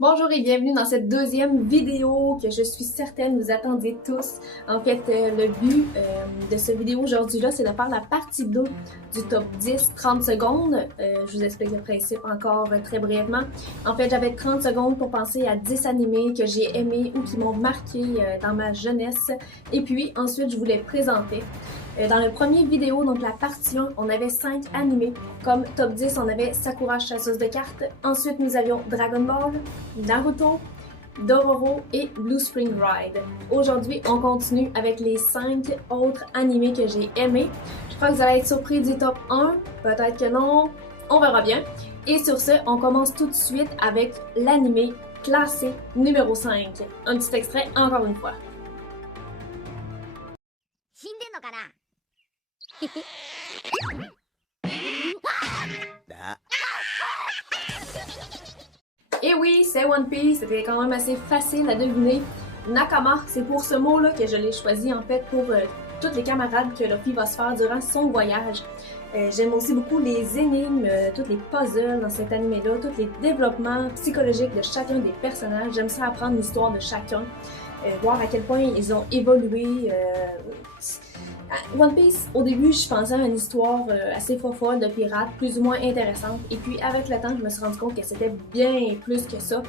Bonjour et bienvenue dans cette deuxième vidéo que je suis certaine vous attendiez tous. En fait, le but de cette vidéo aujourd'hui-là, c'est de faire la partie 2 du top 10, 30 secondes. Je vous explique le principe encore très brièvement. En fait, j'avais 30 secondes pour penser à 10 animés que j'ai aimés ou qui m'ont marqué dans ma jeunesse. Et puis, ensuite, je vous les présentais. Dans la première vidéo, donc la partie 1, on avait 5 animés. Comme top 10, on avait Sakura chasseuse de cartes. Ensuite, nous avions Dragon Ball, Naruto, Dororo et Blue Spring Ride. Aujourd'hui, on continue avec les 5 autres animés que j'ai aimés. Je crois que vous allez être surpris du top 1, peut-être que non, on verra bien. Et sur ce, on commence tout de suite avec l'animé classé numéro 5. Un petit extrait encore une fois. Et oui, c'est One Piece, c'était quand même assez facile à deviner. Nakama, c'est pour ce mot-là que je l'ai choisi en fait pour toutes les camarades que Luffy va se faire durant son voyage. J'aime aussi beaucoup les énigmes, tous les puzzles dans cet anime-là, tous les développements psychologiques de chacun des personnages. J'aime ça apprendre l'histoire de chacun, voir à quel point ils ont évolué. One Piece, au début, je pensais à une histoire assez folle de pirates, plus ou moins intéressante. Et puis, avec le temps, je me suis rendu compte que c'était bien plus que ça.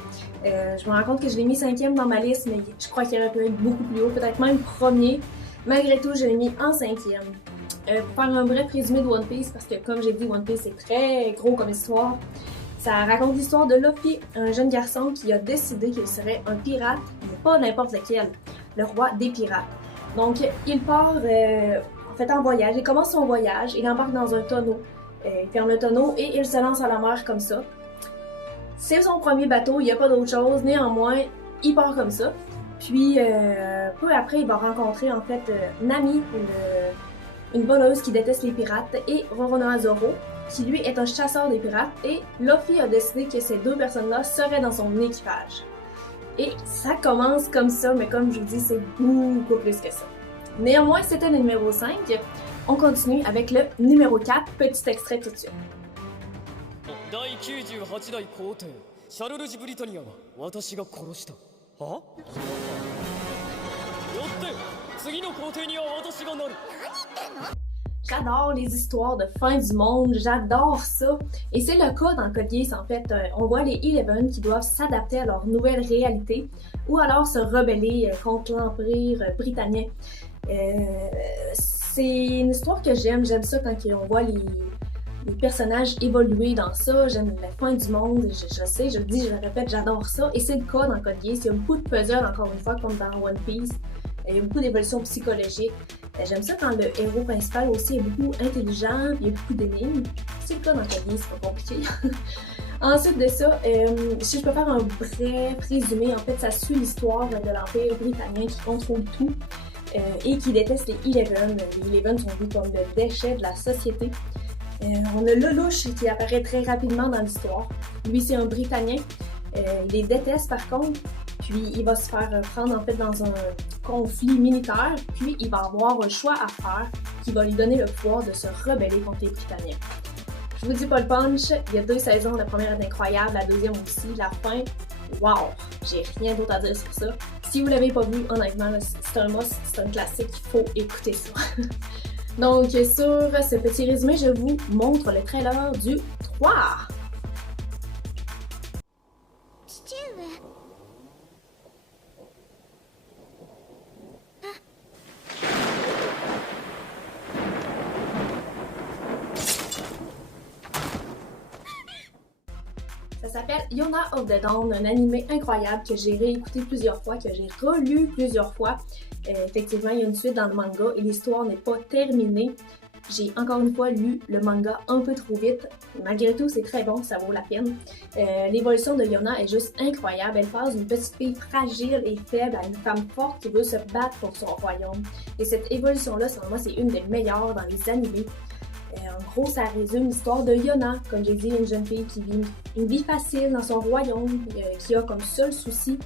Je me rends compte que je l'ai mis 5e dans ma liste, mais je crois qu'il aurait pu être beaucoup plus haut, peut-être même premier. Malgré tout, je l'ai mis en 5e. Pour faire un bref résumé de One Piece, parce que comme j'ai dit, One Piece est très gros comme histoire. Ça raconte l'histoire de Luffy, un jeune garçon qui a décidé qu'il serait un pirate, mais pas n'importe lequel, le roi des pirates. Donc, il part en fait en voyage, il commence son voyage, il embarque dans un tonneau, il ferme le tonneau et il se lance à la mer comme ça. C'est son premier bateau, il n'y a pas d'autre chose, néanmoins, il part comme ça. Puis, peu après, il va rencontrer en fait Nami, une voleuse qui déteste les pirates, et Roronoa-Zoro, qui lui est un chasseur des pirates, et Luffy a décidé que ces deux personnes-là seraient dans son équipage. Et ça commence comme ça, mais comme je vous dis, c'est beaucoup plus que ça. Néanmoins, c'était le numéro 5. On continue avec le numéro 4, petit extrait tout de suite. J'adore les histoires de fin du monde, j'adore ça. Et c'est le cas dans Code Geass, en fait. On voit les Eleven qui doivent s'adapter à leur nouvelle réalité ou alors se rebeller contre l'Empire britannique. C'est une histoire que j'aime ça quand on voit les personnages évoluer dans ça. J'aime la fin du monde, je sais, je le dis, je le répète, j'adore ça. Et c'est le cas dans Code Geass. Il y a beaucoup de puzzles, encore une fois, comme dans One Piece. Il y a beaucoup d'évolution psychologique. J'aime ça quand le héros principal aussi est beaucoup intelligent, il y a beaucoup d'énigmes. C'est le cas dans Code Geass, c'est pas compliqué. Ensuite de ça, si je peux faire un bref résumé, en fait, ça suit l'histoire de l'Empire britannique qui contrôle tout et qui déteste les Eleven. Les Eleven sont vus comme le déchet de la société. On a Lelouch qui apparaît très rapidement dans l'histoire. Lui, c'est un Britannier. Il les déteste par contre. Puis il va se faire prendre en fait dans un conflit militaire, puis il va avoir un choix à faire qui va lui donner le pouvoir de se rebeller contre les Britanniques. Je vous dis pas le punch, il y a 2 saisons, la première est incroyable, la deuxième aussi, la fin, wow, j'ai rien d'autre à dire sur ça. Si vous l'avez pas vu, honnêtement, c'est un must, c'est un classique, il faut écouter ça. Donc sur ce petit résumé, je vous montre le trailer du 3. Ça s'appelle Yona of the Dawn, un animé incroyable que j'ai réécouté plusieurs fois, que j'ai relu plusieurs fois. Effectivement, il y a une suite dans le manga et l'histoire n'est pas terminée. J'ai encore une fois lu le manga un peu trop vite. Malgré tout, c'est très bon, ça vaut la peine. L'évolution de Yona est juste incroyable. Elle passe d'une petite fille fragile et faible à une femme forte qui veut se battre pour son royaume. Et cette évolution-là, selon moi, c'est une des meilleures dans les animés. En gros, ça résume l'histoire de Yona, comme j'ai dit, une jeune fille qui vit une vie facile dans son royaume, qui a comme seul souci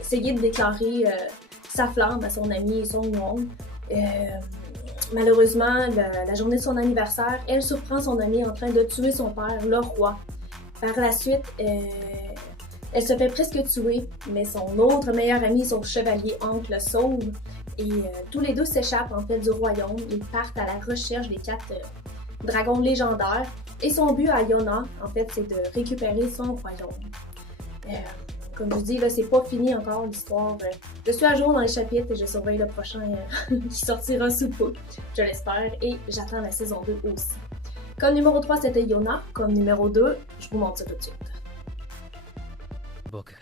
essayer de déclarer sa flamme à son ami et son monde. Malheureusement, la journée de son anniversaire, elle surprend son ami en train de tuer son père, le roi. Par la suite, Elle se fait presque tuer, mais son autre meilleur ami, son chevalier Hank, le sauve. Et tous les deux s'échappent en fait du royaume. Ils partent à la recherche des 4 dragons légendaires. Et son but à Yona, en fait, c'est de récupérer son royaume. Comme je dis, là, c'est pas fini encore l'histoire. Je suis à jour dans les chapitres et je surveille le prochain qui sortira sous peu, je l'espère, et j'attends la saison 2 aussi. Comme numéro 3, c'était Yona. Comme numéro 2, je vous montre ça tout de suite. 僕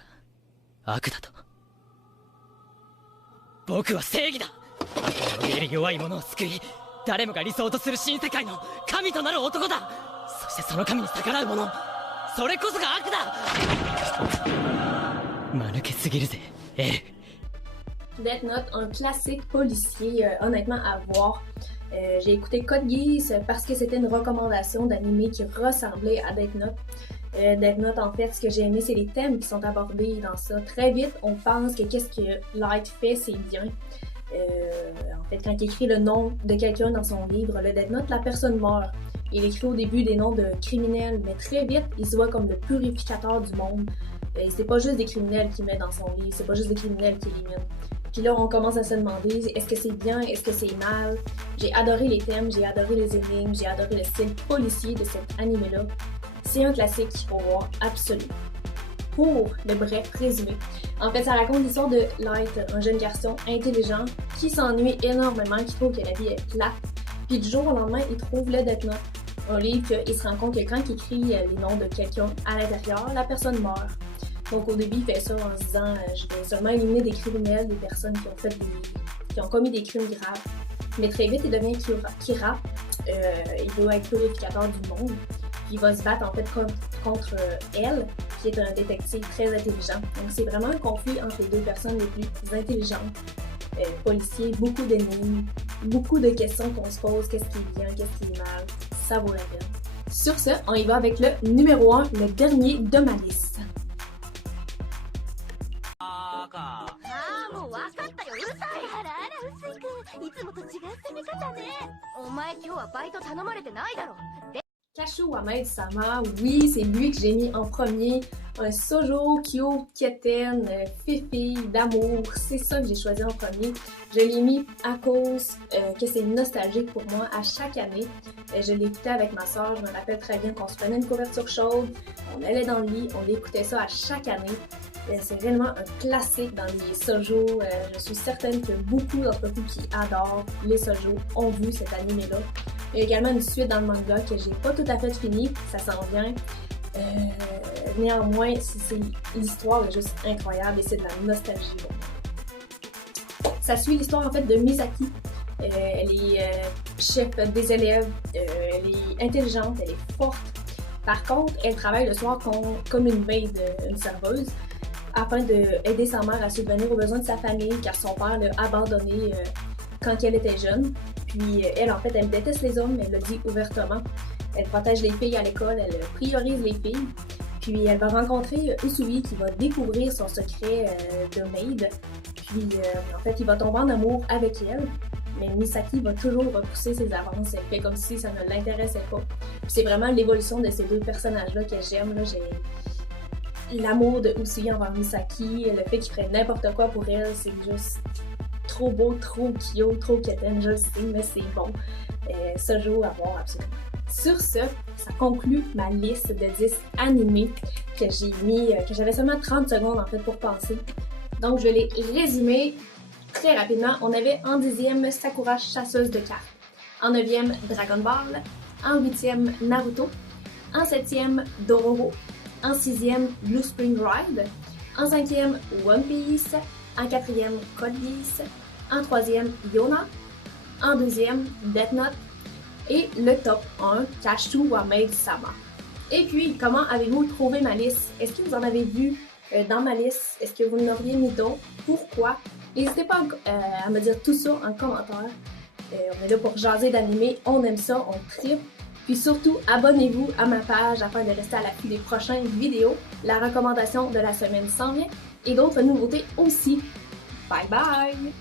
が悪だと。僕は正義だ。悪のより弱い者を救い、誰もが理想とする新世界の神となる男だ。そしてその神に逆らう者、それこそが悪だ。間抜けすぎるぜ、エル。Death Note, un classique policier, honnêtement à voir. J'ai écouté Code Geass parce que c'était une recommandation d'anime qui ressemblait à Death Note. Death Note, en fait, ce que j'ai aimé, c'est les thèmes qui sont abordés dans ça. Très vite, on pense que qu'est-ce que Light fait, c'est bien. En fait, quand il écrit le nom de quelqu'un dans son livre, le Death Note, la personne meurt. Il écrit au début des noms de criminels, mais très vite, il se voit comme le purificateur du monde. Et c'est pas juste des criminels qu'il met dans son livre, c'est pas juste des criminels qu'il élimine. Puis là, on commence à se demander, est-ce que c'est bien, est-ce que c'est mal? J'ai adoré les thèmes, j'ai adoré les énigmes, j'ai adoré le style policier de cet anime-là. C'est un classique qu'il faut voir absolu. Pour le bref résumé, en fait, ça raconte l'histoire de Light, un jeune garçon intelligent qui s'ennuie énormément, qui trouve que la vie est plate. Puis du jour au lendemain, il trouve le Death Note, un livre qu'il se rend compte que quand il écrit les noms de quelqu'un à l'intérieur, la personne meurt. Donc au début, il fait ça en se disant je vais seulement éliminer des criminels, des personnes qui ont commis des crimes graves. Mais très vite, il devient Kira. Il veut être purificateur du monde. Puis il va se battre en fait contre elle, qui est un détective très intelligent. Donc c'est vraiment un conflit entre les deux personnes les plus intelligentes. Policiers, beaucoup d'énigmes, beaucoup de questions qu'on se pose, qu'est-ce qui est bien, qu'est-ce qui est mal. Ça vaut la peine. Sur ce, on y va avec le numéro 1, le dernier de ma liste. いつもと違う攻め方ね。お前今日はバイト頼まれてないだろ。Kashu Wamade-sama, oui, c'est lui que j'ai mis en premier. Un shoujo, cute, quétaine, fifi, d'amour, c'est ça que j'ai choisi en premier. Je l'ai mis à cause que c'est nostalgique pour moi à chaque année. Je l'écoutais avec ma soeur, je me rappelle très bien qu'on se prenait une couverture chaude, on allait dans le lit, on écoutait ça à chaque année. C'est réellement un classique dans les shoujo. Je suis certaine que beaucoup d'entre vous qui adorent les shoujo ont vu cet anime-là. Il y a également une suite dans le manga que j'ai pas tout à fait fini, ça s'en vient. Néanmoins, l'histoire est juste incroyable et c'est de la nostalgie. Ça suit l'histoire en fait de Misaki. Elle est chef des élèves, elle est intelligente, elle est forte. Par contre, elle travaille le soir comme une maid, une serveuse, afin d'aider sa mère à subvenir aux besoins de sa famille, car son père l'a abandonnée quand elle était jeune. Puis elle, en fait, elle déteste les hommes, elle le dit ouvertement. Elle protège les filles à l'école, elle priorise les filles. Puis elle va rencontrer Usui qui va découvrir son secret de maid. Puis en fait, il va tomber en amour avec elle. Mais Misaki va toujours repousser ses avances. Elle fait comme si ça ne l'intéressait pas. Puis c'est vraiment l'évolution de ces deux personnages-là que j'aime. J'ai l'amour de Usui envers Misaki, le fait qu'il ferait n'importe quoi pour elle, c'est juste trop beau, trop cute, trop quétaine, je le sais, mais c'est bon. Ça joue à voir absolument. Sur ce, ça conclut ma liste de 10 animés que j'ai mis, que j'avais seulement 30 secondes en fait pour penser. Donc je vais les résumer très rapidement. On avait en 10e Sakura chasseuse de cartes, en 9e Dragon Ball, en 8e Naruto, en 7e Dororo, en 6e Blue Spring Ride, en 5e One Piece, en 4e Code Geass, en 3e Yona, en 2e Death Note et le top 1 Kashu Wamade-sama. Et puis, comment avez-vous trouvé ma liste? Est-ce que vous en avez vu dans ma liste? Est-ce que vous n'auriez mis d'autres? Pourquoi? N'hésitez pas à me dire tout ça en commentaire. On est là pour jaser d'animé, on aime ça, on tripe. Puis surtout, abonnez-vous à ma page afin de rester à l'affût des prochaines vidéos. La recommandation de la semaine s'en vient et d'autres nouveautés aussi. Bye bye!